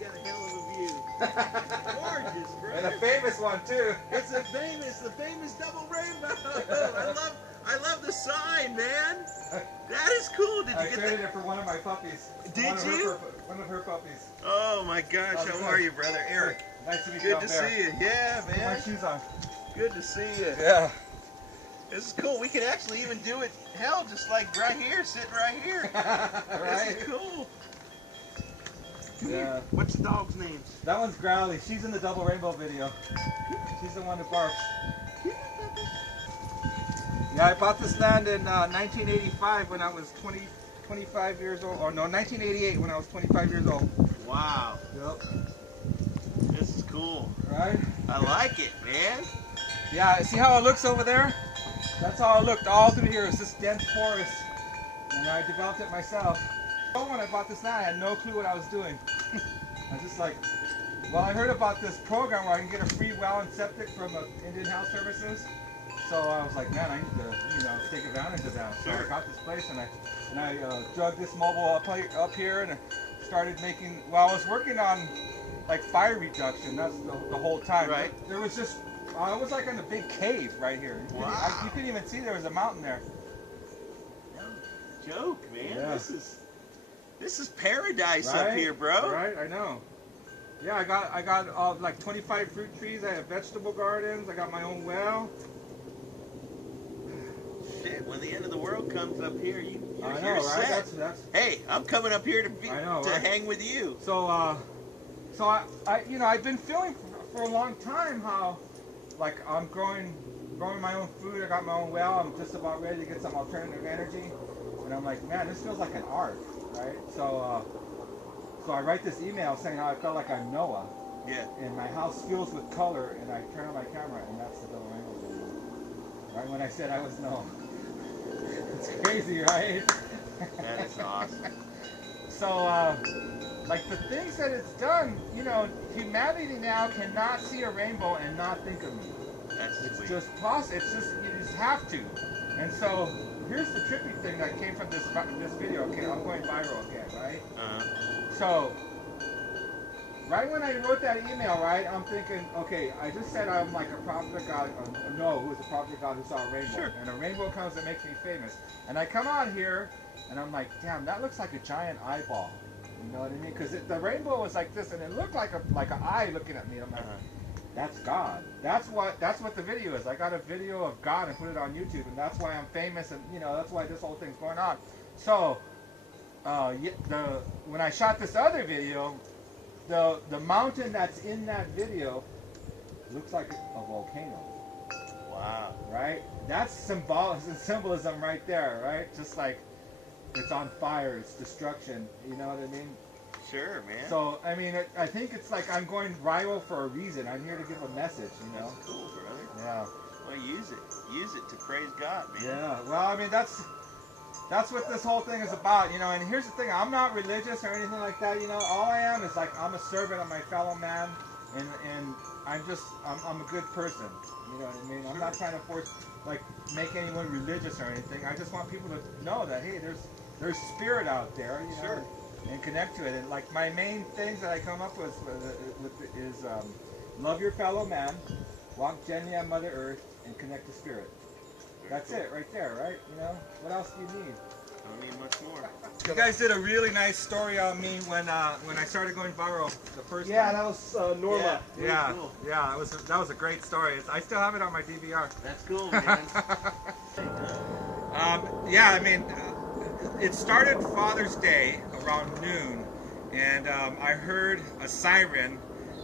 got a hell of a view. Gorgeous, bro. And a famous one too. It's the famous double rainbow. I love the sign, man. That is cool. Did you I get traded it for one of my puppies. Did you? One of her puppies. Oh my gosh, how are you, brother? Eric. Nice to meet you. Good to see you. Yeah, Put man. my shoes on. Good to see you. Yeah. This is cool. We can actually even do it, hell, just like right here, sitting right here. Right? This is cool. Yeah. What's the dog's name? That one's Growly. She's in the double rainbow video. She's the one who barks. Yeah, I bought this land in 1985 when I was 25 years old. Or no, 1988 when I was 25 years old. Wow. Yep. This is cool. Right? I like it, man. Yeah, see how it looks over there? That's how it looked all through here. It's this dense forest. And I developed it myself. When I bought this land, I had no clue what I was doing. I was just like, well, I heard about this program where I can get a free well and septic from Indian Health Services. So I was like, man, I need to, take advantage of that. So I got this place and I drug this mobile up here and started making. Well, I was working on like fire reduction. That's the whole time. Right. There was just, I was like in a big cave right here. Wow. You couldn't even see there was a mountain there. No joke, man. Yeah. This is paradise up here, bro. Right, I know. Yeah, I got like 25 fruit trees. I have vegetable gardens. I got my own well. Shit, when the end of the world comes up here, you're right? set. That's Hey, I'm coming up here to right? hang with you. So, I've been feeling for a long time how, like, I'm growing my own food. I got my own well. I'm just about ready to get some alternative energy, and I'm like, man, this feels like an art, right? So I write this email saying how I felt like I'm Noah. Yeah. And my house fills with color, and I turn on my camera, and that's the double rainbow video. Right when I said I was Noah. It's crazy, right? That is awesome. So, like the things that it's done, humanity now cannot see a rainbow and not think of me. That's sweet. Just possible. It's just, you just have to. And so, here's the trippy thing that came from this video. Okay, I'm going viral again, right? So, right when I wrote that email, right, I'm thinking, okay, I just said I'm like a prophet of God, Noah, who is a prophet of God who saw a rainbow. Sure. And a rainbow comes and makes me famous. And I come on here, and I'm like, damn, that looks like a giant eyeball. You know what I mean? Because the rainbow was like this, and it looked like an eye looking at me. I'm like, that's God. That's what the video is. I got a video of God and put it on YouTube, and that's why I'm famous, and that's why this whole thing's going on. So, when I shot this other video, the mountain that's in that video looks like a volcano. Wow. Right? That's symbolism right there, right? Just like it's on fire, it's destruction. You know what I mean? Sure, man. So, I mean, I think it's like I'm going viral for a reason. I'm here to give a message, That's cool, brother. Yeah. Well, use it. Use it to praise God, man. Yeah. Well, I mean, that's what this whole thing is about, And here's the thing: I'm not religious or anything like that, All I am is like I'm a servant of my fellow man, and I'm a good person. You know what I mean? I'm not trying to make anyone religious or anything. I just want people to know that hey, there's spirit out there, Sure. And connect to it. And like my main things that I come up with is love your fellow man, walk gently on Mother Earth, and connect to spirit. That's it right there, right? What else do you need? Don't need much more. You guys did a really nice story on me when I started going viral the first time. Yeah, that was Norma. Yeah, cool. yeah, that was a great story. I still have it on my DVR. That's cool, man. Yeah, I mean, it started Father's Day around noon, and I heard a siren,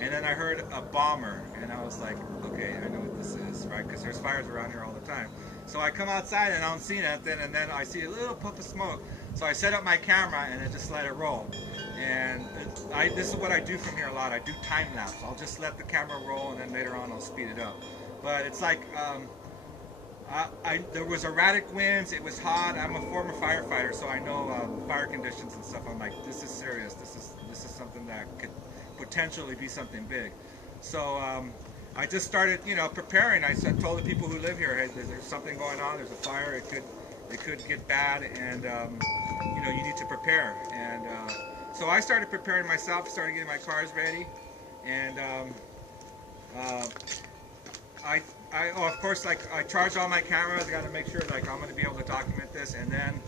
and then I heard a bomber, and I was like, okay, I know what this is, right? Because there's fires around here all the time. So I come outside and I don't see nothing, and then I see a little puff of smoke. So I set up my camera and I just let it roll. And this is what I do from here a lot. I do time lapse. I'll just let the camera roll, and then later on I'll speed it up. But it's like there was erratic winds. It was hot. I'm a former firefighter, so I know fire conditions and stuff. I'm like, this is serious. This is something that could potentially be something big. So I just started, preparing. I told the people who live here, hey, there's something going on. There's a fire. It could get bad, and you need to prepare. And so so I started preparing myself, started getting my cars ready, and of course, like I charged all my cameras. I got to make sure like I'm going to be able to document this, and then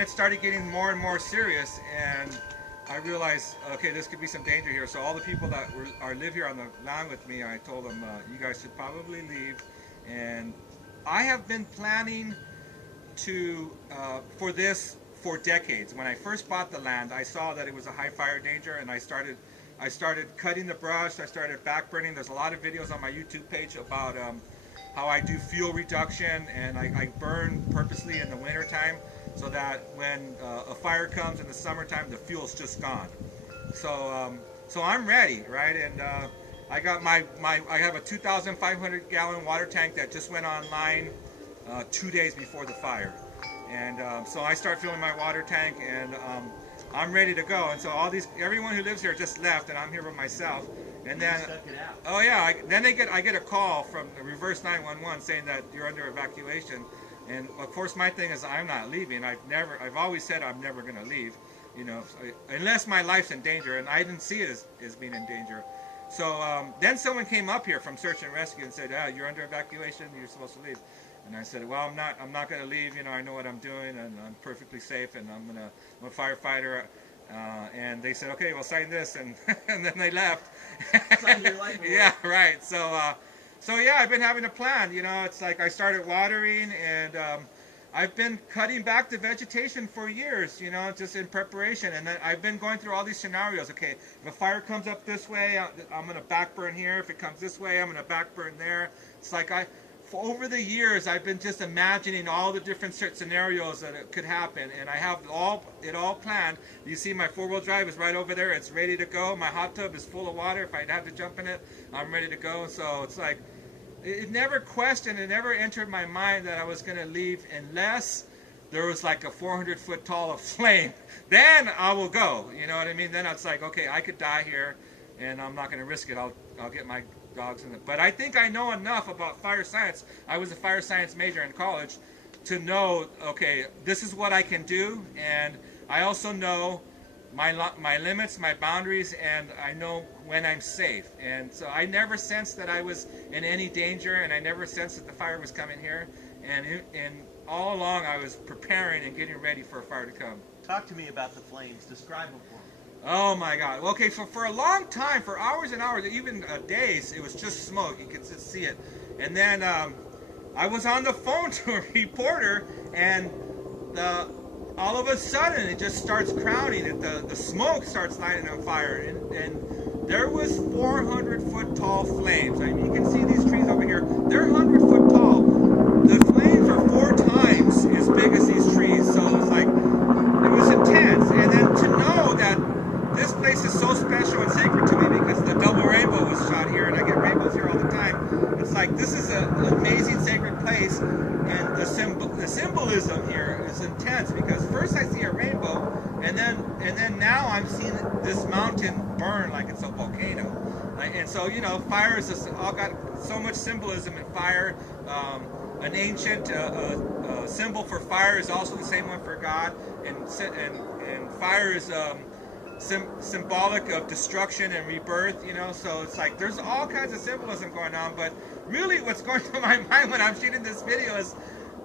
it started getting more and more serious, and I realized, okay, this could be some danger here. So all the people that live here on the land with me, I told them, you guys should probably leave. And I have been planning to for this for decades. When I first bought the land, I saw that it was a high fire danger, and I started cutting the brush. I started back burning. There's a lot of videos on my YouTube page about how I do fuel reduction, and I burn purposely in the winter time, so that when a fire comes in the summertime, the fuel's just gone. So I'm ready, right? And I got I have a 2,500 gallon water tank that just went online 2 days before the fire, and so I start filling my water tank, and I'm ready to go. And so everyone who lives here just left, and I'm here by myself. And then, oh yeah, then I get a call from the reverse 911 saying that you're under evacuation. And of course, my thing is I'm not leaving. I've always said I'm never going to leave, you know, unless my life's in danger, and I didn't see it as being in danger. So then someone came up here from search and rescue and said, you're under evacuation, you're supposed to leave. And I said, well, I'm not going to leave. You know, I know what I'm doing, and I'm perfectly safe, and I'm a firefighter. And they said, okay, well, sign this, and and then they left. Sign your life away. Yeah, right. So yeah, I've been having a plan. You know, it's like I started watering, and I've been cutting back the vegetation for years, you know, just in preparation. And then I've been going through all these scenarios. Okay, if a fire comes up this way, I'm going to back burn here. If it comes this way, I'm going to back burn there. It's like over the years, I've been just imagining all the different scenarios that it could happen, and I have it all planned. You see my four-wheel drive is right over there. It's ready to go. My hot tub is full of water. If I'd have to jump in it, I'm ready to go. So it's like, it never never entered my mind that I was going to leave unless there was like a 400-foot tall of flame. Then I will go. You know what I mean? Then it's like, okay, I could die here, and I'm not going to risk it. I'll get my dogs in it. But I think I know enough about fire science. I was a fire science major in college to know, okay, this is what I can do, and I also know my limits, my boundaries, and I know when I'm safe. And so I never sensed that I was in any danger, and I never sensed that the fire was coming here. And all along I was preparing and getting ready for a fire to come. Talk to me about the flames. Describe them for me. Oh my God. Okay, so for a long time, for hours and hours, even days, it was just smoke. You could just see it. And then I was on the phone to a reporter, and all of a sudden it just starts crowding. The smoke starts lighting on fire, and there was 400-foot tall flames. I mean, you can see these trees over here. They're 100-foot tall. The flames are 4 times as big as these trees. So it was like, it was intense. And then to know that this place is so special and sacred to me because the double rainbow was shot here, and I get rainbows here all the time. It's like, this is an amazing sacred place, and the symbolism here is intense, because first I see a rainbow, and then now I'm seeing this mountain burn like it's a volcano. And so, you know, fire is all got so much symbolism in fire. An ancient symbol for fire is also the same one for God, and fire is symbolic of destruction and rebirth, you know. So it's like there's all kinds of symbolism going on, but really what's going through my mind when I'm shooting this video is,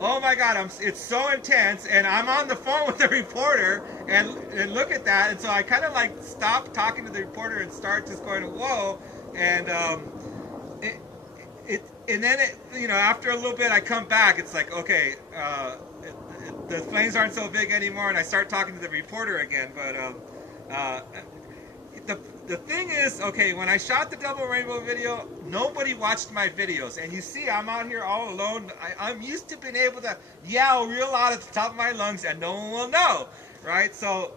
oh my God, it's so intense, and I'm on the phone with the reporter, and look at that. And so I kind of like stop talking to the reporter and start just going, whoa. And and then you know, after a little bit I come back, it's like, okay, the flames aren't so big anymore, and I start talking to the reporter again. But the thing is, okay, when I shot the double rainbow video, nobody watched my videos, and you see I'm out here all alone. I'm used to being able to yell real loud at the top of my lungs, and no one will know, right? So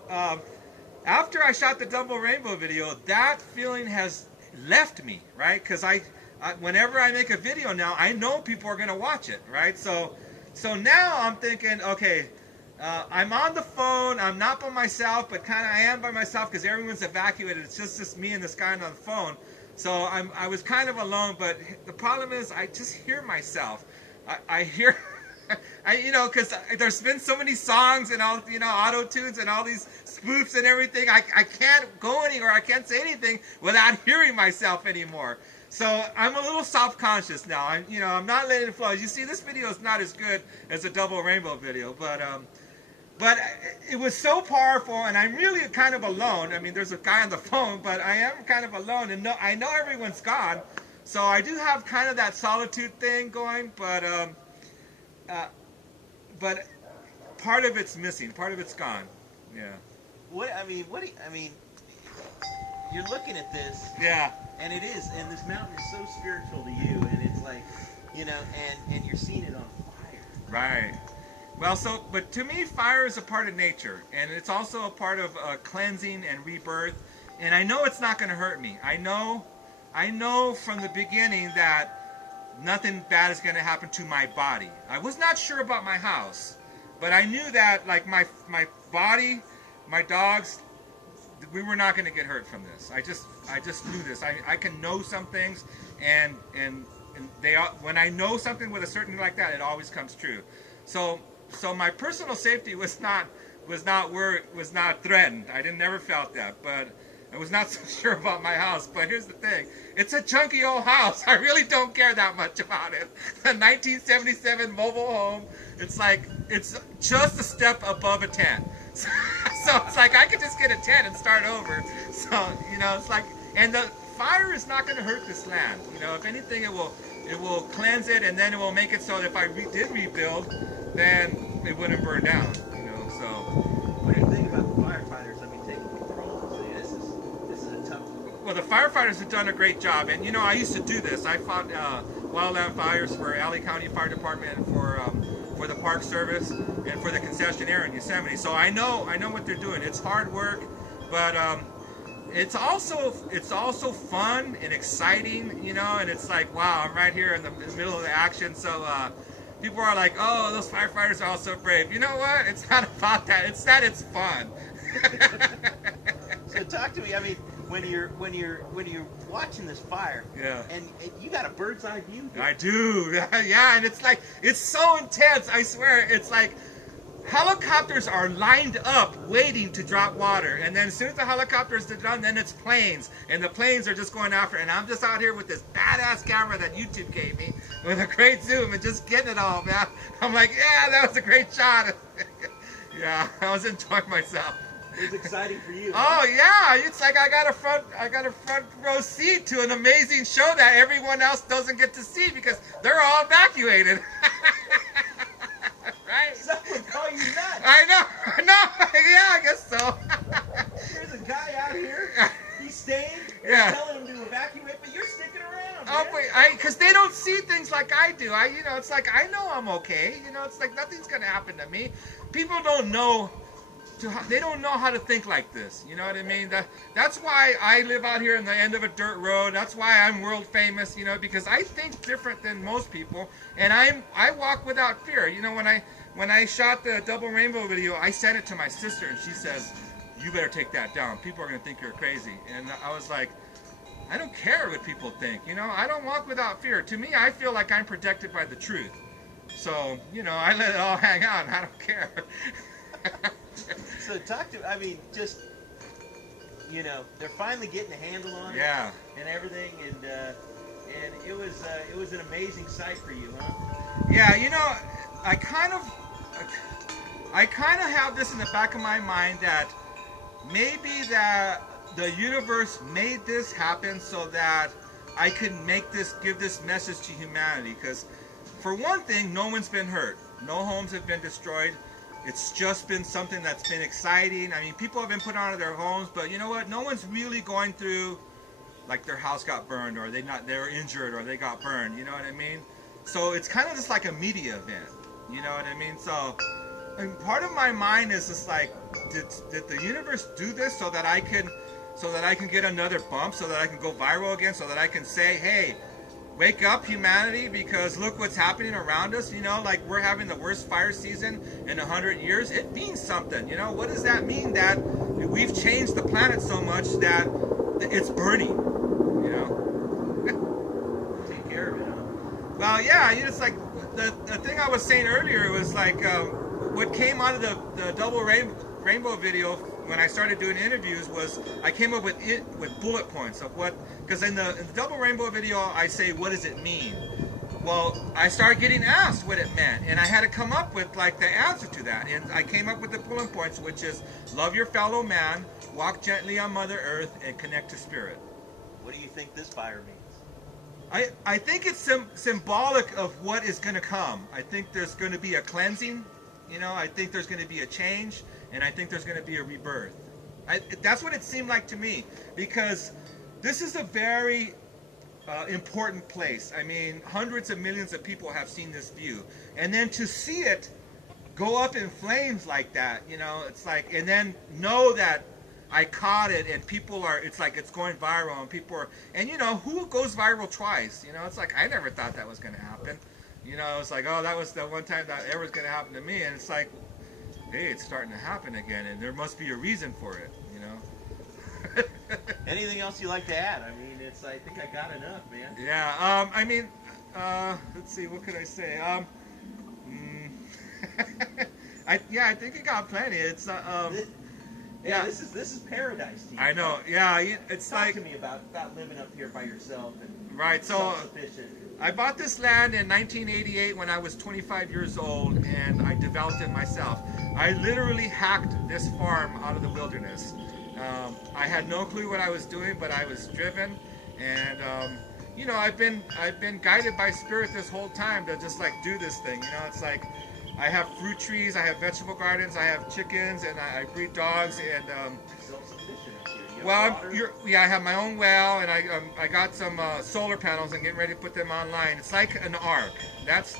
after I shot the double rainbow video, that feeling has left me, right? Because whenever I make a video now, I know people are going to watch it, right? So now I'm thinking, okay, I'm on the phone. I'm not by myself, but kind of I am by myself because everyone's evacuated. It's just me and this guy on the phone. So I was kind of alone, but the problem is I just hear myself. I hear Because there's been so many songs and all, auto tunes and all these spoofs and everything. I can't go anywhere. I can't say anything without hearing myself anymore. So I'm a little self-conscious now. I'm not letting it flow. As you see, this video is not as good as a double rainbow video, but it was so powerful, and I'm really kind of alone. I mean, there's a guy on the phone, but I am kind of alone, and I know everyone's gone. So I do have kind of that solitude thing going, but part of it's missing, part of it's gone. Yeah. You're looking at this. Yeah. And it is, and this mountain is so spiritual to you, and it's like, and you're seeing it on fire. Right. Well, but to me, fire is a part of nature, and it's also a part of cleansing and rebirth. And I know it's not going to hurt me. I know from the beginning that nothing bad is going to happen to my body. I was not sure about my house, but I knew that, like, my body, my dogs, we were not going to get hurt from this. I just knew this. I can know some things, and when I know something with a certainty like that, it always comes true. So my personal safety was not threatened. I never felt that, but I was not so sure about my house. But here's the thing: it's a junky old house. I really don't care that much about it. A 1977 mobile home. It's just a step above a tent. So it's like I could just get a tent and start over. So it's like, and the fire is not going to hurt this land. If anything, it will cleanse it, and then it will make it so that if I did rebuild, then it wouldn't burn down. So. What do you think about the firefighters? I mean, taking control. This is a tough. Well, the firefighters have done a great job, and I used to do this. I fought wildland fires for Alley County Fire Department, for the Park Service, and for the concessionaire in Yosemite. So I know what they're doing. It's hard work, but it's also fun and exciting, and it's like, wow, I'm right here in the middle of the action. So people are like, oh, those firefighters are all so brave. You know what? It's not about that. It's that it's fun. So talk to me. I mean, when you're watching this fire, yeah, and you got a bird's eye view. I do. Yeah, and it's so intense. I swear, it's like helicopters are lined up waiting to drop water, and then as soon as the helicopters are done, then it's planes, and the planes are just going after it. And I'm just out here with this badass camera that YouTube gave me with a great zoom and just getting it all, man. I'm like, yeah, that was a great shot. Yeah, I was enjoying myself. It was exciting for you. Oh yeah, it's like I got a front row seat to an amazing show that everyone else doesn't get to see because they're all evacuated. Right? Some would call you nuts. I know. Yeah, I guess so. There's a guy out here. He's staying. Yeah. Telling him to evacuate, but you're sticking around. Oh, Man. but because they don't see things like I do. It's like I know I'm okay. It's like nothing's gonna happen to me. People don't know. They don't know how to think like this. You know what I mean? That's why I live out here in the end of a dirt road. That's why I'm world famous. Because I think different than most people, and I walk without fear. When I shot the double rainbow video, I sent it to my sister, and she says, "You better take that down. People are gonna think you're crazy." And I was like, I don't care what people think. I don't walk without fear. To me, I feel like I'm protected by the truth. So I let it all hang out. And I don't care. So they're finally getting a handle on it. Yeah. And everything, and it was an amazing sight for you, huh? Yeah, I kind of have this in the back of my mind that maybe that the universe made this happen so that I could give this message to humanity. Because for one thing, no one's been hurt. No homes have been destroyed. It's just been something that's been exciting. I mean, people have been put out of their homes, but you know what? No one's really going through, like, their house got burned, or they're injured, or they got burned. You know what I mean? So it's kind of just like a media event. You know what I mean? So, and part of my mind is just like, did the universe do this so that I can get another bump, so that I can go viral again, so that I can say, hey, wake up, humanity, because look what's happening around us. Like, we're having the worst fire season in 100 years. It means something. What does that mean? That we've changed the planet so much that it's burning. Take care of it, huh? Well, yeah, it's like the thing I was saying earlier was like what came out of the double rainbow video when I started doing interviews was I came up with bullet points of what, because in the double rainbow video I say, what does it mean? Well, I started getting asked what it meant, and I had to come up with like the answer to that, and I came up with the bullet points, which is love your fellow man, walk gently on Mother Earth, and connect to Spirit. What do you think this fire means? I think it's symbolic of what is going to come. I think there's going to be a cleansing, you know, I think there's going to be a change, and I think there's going to be a rebirth. That's what it seemed like to me, because this is a very important place. I mean, hundreds of millions of people have seen this view, and then to see it go up in flames like that, you know, it's like, and then know that I caught it, and people are, it's like it's going viral, and people are, and you know, who goes viral twice? You know, it's like, I never thought that was going to happen. You know, it's like, oh, that was the one time that ever was going to happen to me, and it's like, hey, it's starting to happen again, and there must be a reason for it, you know. Anything else you like to add? I mean, I think I got enough, man. Yeah, I mean, let's see, what could I say? I think you got plenty. It's yeah, this is paradise to you. I know. Yeah, it's Talk like to me about living up here by yourself and right. So self-sufficient. I bought this land in 1988 when I was 25 years old, and I developed it myself. I literally hacked this farm out of the wilderness. I had no clue what I was doing, but I was driven, and you know, I've been guided by Spirit this whole time to just like do this thing. You know, it's like I have fruit trees, I have vegetable gardens, I have chickens, and I breed dogs, and Self-sufficient up here. well, I have my own well, and I got some solar panels and getting ready to put them online. It's like an ark. That's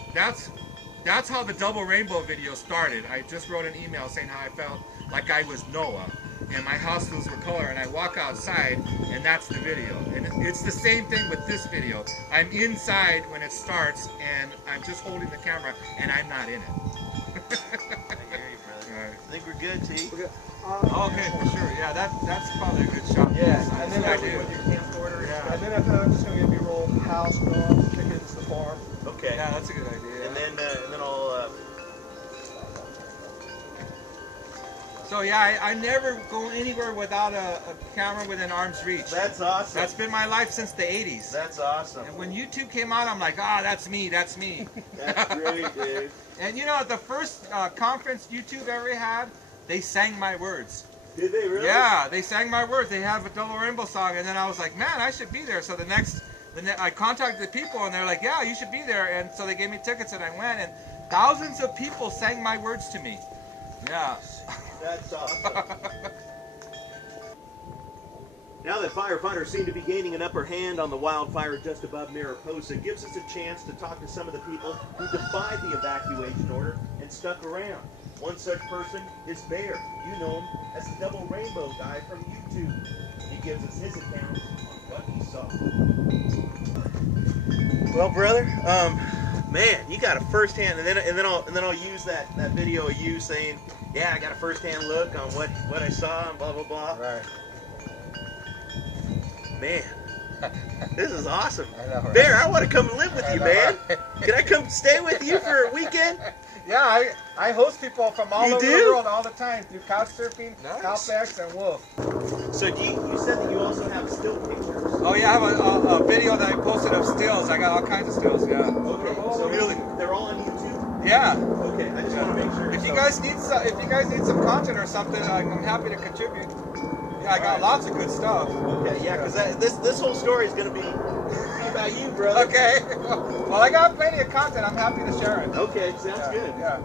how the double rainbow video started. I just wrote an email saying how I felt like I was Noah, and my hostels were color, and I walk outside, and that's the video. And it's the same thing with this video. I'm inside when it starts, and I'm just holding the camera, and I'm not in it. I hear you, brother. Right. I think we're good, T. Okay, for sure. Yeah, that's probably a good shot. Yeah, and then I after do. With your camcorder. Yeah. And then after that, I'm just gonna give you a roll house, dog, chickens, the farm. Okay. Yeah, that's a good idea. And then I'll. So yeah, I never go anywhere without a camera within arm's reach. That's awesome. That's been my life since the 80s. That's awesome. And when YouTube came out, I'm like, ah, that's me, that's me. That's great, dude. And you know, at the first conference YouTube ever had, they sang my words. Did they really? Yeah, they sang my words. They have a double rainbow song, and then I was like, man, I should be there. So I contacted the people, and they're like, yeah, you should be there. And so they gave me tickets, and I went, and thousands of people sang my words to me. Yeah. That's awesome. Now that firefighters seem to be gaining an upper hand on the wildfire just above Mariposa, it gives us a chance to talk to some of the people who defied the evacuation order and stuck around. One such person is Bear. You know him as the Double Rainbow guy from YouTube. He gives us his account on what he saw. Well, brother, man, you got a first-hand, and then I'll use that video of you saying, yeah, I got a first-hand look on what I saw and blah blah blah. Right. Man, this is awesome. I know, right? Bear, I want to come and live with you, man. Can I come stay with you for a weekend? Yeah, I host people from all You over do? the world all the time through couch surfing, Nice. Outbacks, and Wolf. So you said that you also have still pictures. Oh yeah, I have a video that I posted of stills. I got all kinds of stills. Yeah. Okay, so really? they're all on YouTube. Yeah. Okay, I just want to make sure. If you guys need some content or something, I'm happy to contribute. Yeah, I got lots of good stuff. Okay, yeah, because this whole story is going to be about you, brother. Okay. Well, I got plenty of content. I'm happy to share it. Okay, sounds good. Yeah.